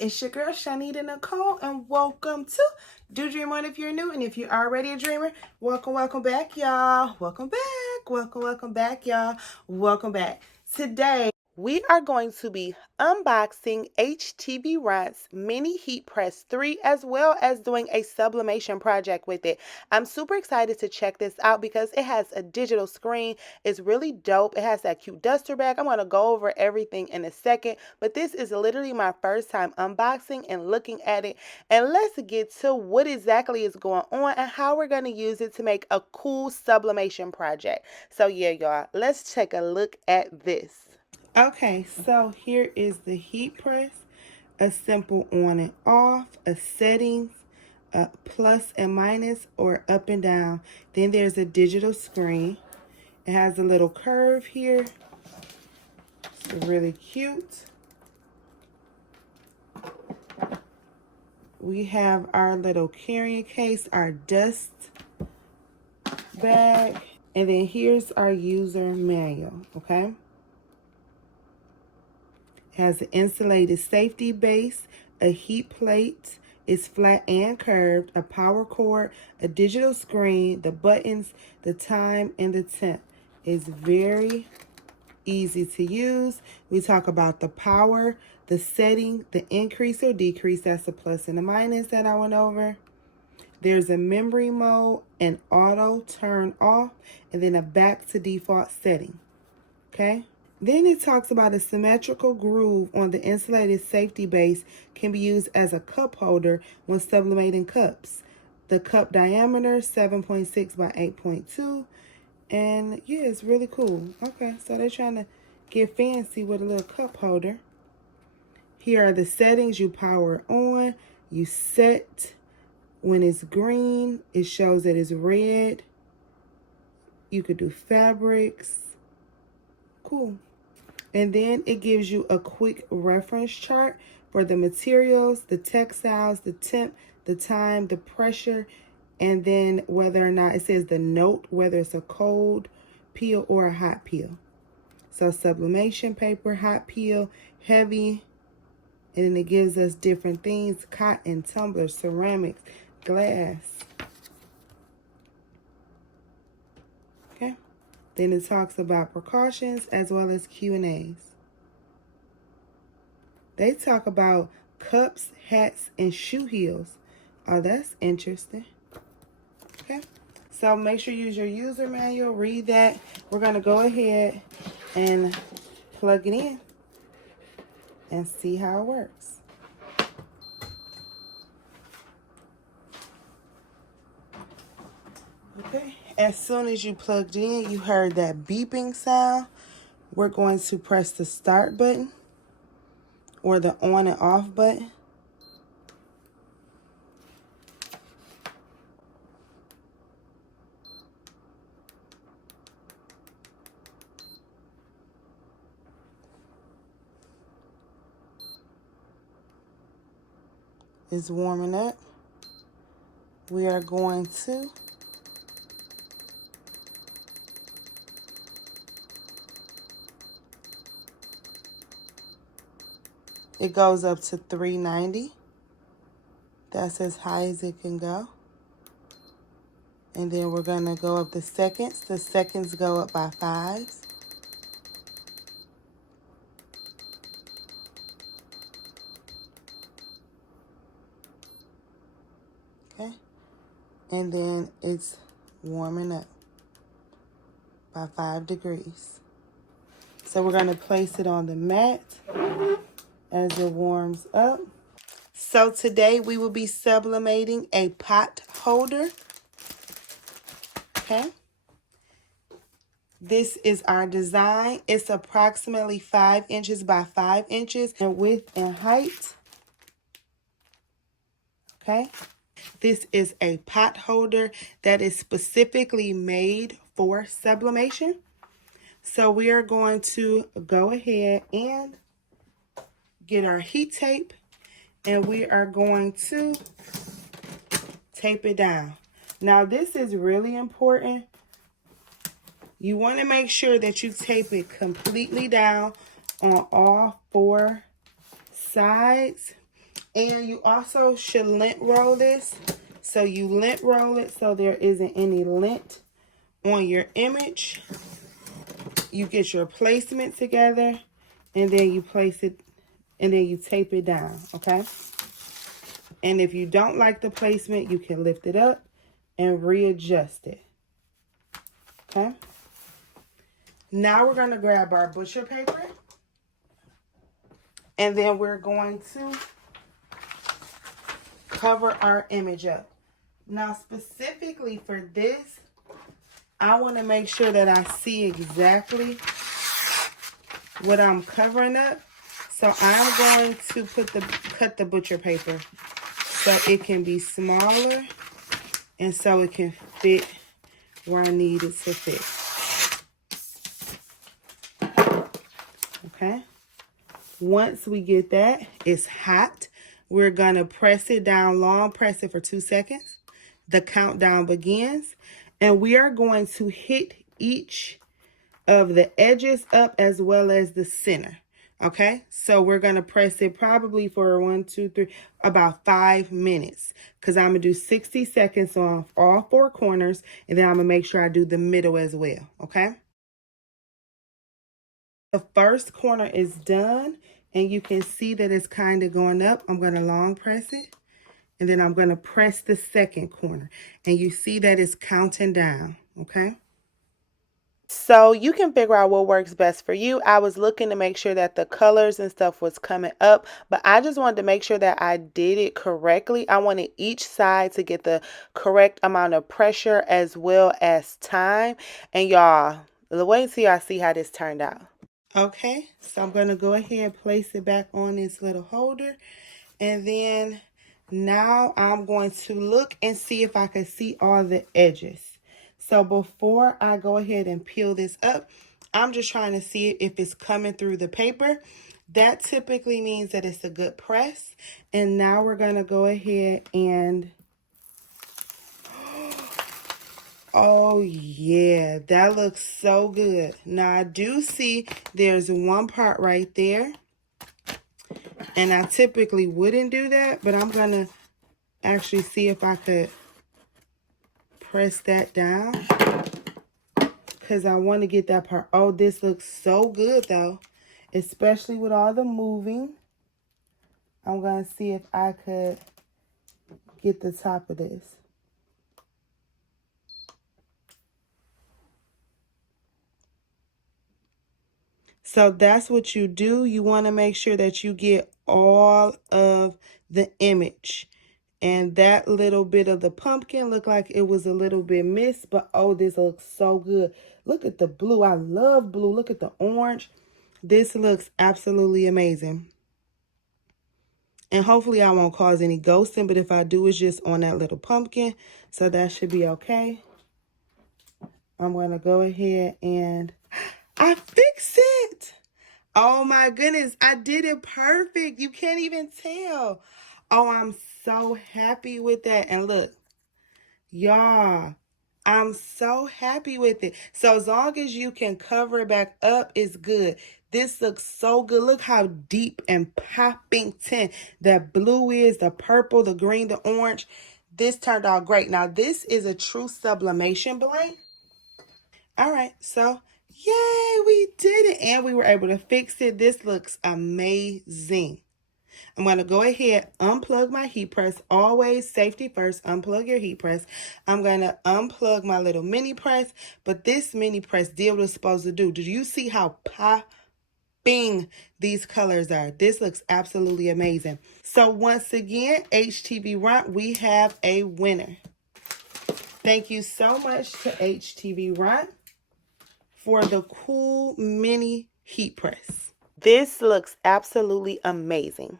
It's your girl Shanita Nicole, and welcome to Do Dream On if you're new, and if you're already a dreamer, welcome back, y'all. Welcome back, y'all. Welcome back. Today, we are going to be unboxing HTVRONT's Mini Heat Press 3, as well as doing a sublimation project with it. I'm super excited to check this out because it has a digital screen. It's really dope. It has that cute duster bag. I'm going to go over everything in a second, but this is literally my first time unboxing and looking at it. And let's get to what exactly is going on and how we're going to use it to make a cool sublimation project. So yeah, y'all, let's take a look at this. Okay, so here is the heat press, a simple on and off, a settings, a plus and minus, or up and down. Then there's a digital screen. It has a little curve here. It's really cute. We have our little carrying case, our dust bag, and then here's our user manual, okay? Has an insulated safety base, a heat plate, it's flat and curved, a power cord, a digital screen, the buttons, the time, and the temp. It's very easy to use. We talk about the power, the setting, the increase or decrease, that's the plus and the minus that I went over. There's a memory mode, an auto turn off, and then a back to default setting, okay? Then it talks about a symmetrical groove on the insulated safety base can be used as a cup holder when sublimating cups. The cup diameter, 7.6 by 8.2. And yeah, it's really cool. Okay, so they're trying to get fancy with a little cup holder. Here are the settings. You power on, you set. When it's green, it shows that it's red. You could do fabrics. Cool. And then it gives you a quick reference chart for the materials, the textiles, the temp, the time, the pressure, and then whether or not it says the note, whether it's a cold peel or a hot peel. So sublimation paper, hot peel, heavy, and then it gives us different things: cotton, tumblers, ceramics, glass. Okay. Then it talks about precautions as well as Q&As. They talk about cups, hats, and shoe heels. Oh, that's interesting. Okay. So make sure you use your user manual. Read that. We're going to go ahead and plug it in and see how it works. Okay. As soon as you plugged in, you heard that beeping sound. We're going to press the start button or the on and off button. It's warming up. We are going to it goes up to 390. That's as high as it can go. And then we're going to go up the seconds. The seconds go up by 5s. Okay. And then it's warming up by 5 degrees. So we're going to place it on the mat as it warms up. So today we will be sublimating a pot holder. Okay. This is our design. It's approximately 5 inches by 5 inches in width and height. Okay. This is a pot holder that is specifically made for sublimation. So we are going to go ahead and get our heat tape, and we are going to tape it down. Now this is really important. You want to make sure that you tape it completely down on all 4 sides And you also should lint roll this. So you lint roll it so there isn't any lint on your image. You get your placement together, and then you place it, and then you tape it down, okay? And if you don't like the placement, you can lift it up and readjust it, okay? Now we're going to grab our butcher paper, and then we're going to cover our image up. Now, specifically for this, I want to make sure that I see exactly what I'm covering up. So I'm going to cut the butcher paper so it can be smaller and so it can fit where I need it to fit. Okay. Once we get that, it's hot. We're going to press it down long, press it for 2 seconds. The countdown begins, and we are going to hit each of the edges up as well as the center. Okay, so we're going to press it probably for 1, 2, 3, about 5 minutes, because I'm going to do 60 seconds on all 4 corners, and then I'm going to make sure I do the middle as well. Okay. The first corner is done, and you can see that it's kind of going up. I'm going to long press it, and then I'm going to press the second corner, and you see that it's counting down. Okay. So you can figure out what works best for you. I was looking to make sure that the colors and stuff was coming up, but I just wanted to make sure that I did it correctly. I wanted each side to get the correct amount of pressure as well as time. And y'all, wait until y'all see how this turned out. Okay, so I'm going to go ahead and place it back on this little holder. And then now I'm going to look and see if I can see all the edges. So before I go ahead and peel this up, I'm just trying to see if it's coming through the paper. That typically means that it's a good press. And now we're going to go ahead and... Oh, yeah, that looks so good. Now, I do see there's one part right there. And I typically wouldn't do that, but I'm going to actually see if I could press that down, because I want to get that part. Oh, this looks so good, though, especially with all the moving. I'm going to see if I could get the top of this. So that's what you do. You want to make sure that you get all of the image. And that little bit of the pumpkin looked like it was a little bit missed, but oh, this looks so good. Look at the blue. I love blue. Look at the orange. This looks absolutely amazing. And hopefully I won't cause any ghosting, but if I do, it's just on that little pumpkin. So that should be okay. I'm going to go ahead and I fixed it. Oh my goodness, I did it perfect. You can't even tell. Oh, I'm so happy with that. And look, y'all, I'm so happy with it. So as long as you can cover it back up, it's good. This looks so good. Look how deep and popping tint that blue is, the purple, the green, the orange. This turned out great. Now, this is a true sublimation blank. All right, so yay, we did it, and we were able to fix it. This looks amazing. I'm going to go ahead, unplug my heat press. Always safety first, unplug your heat press. I'm going to unplug my little mini press, but this mini press did what it's supposed to do. Did you see how popping these colors are? This looks absolutely amazing. So once again, HTVRONT, we have a winner. Thank you so much to HTVRONT for the cool mini heat press. This looks absolutely amazing.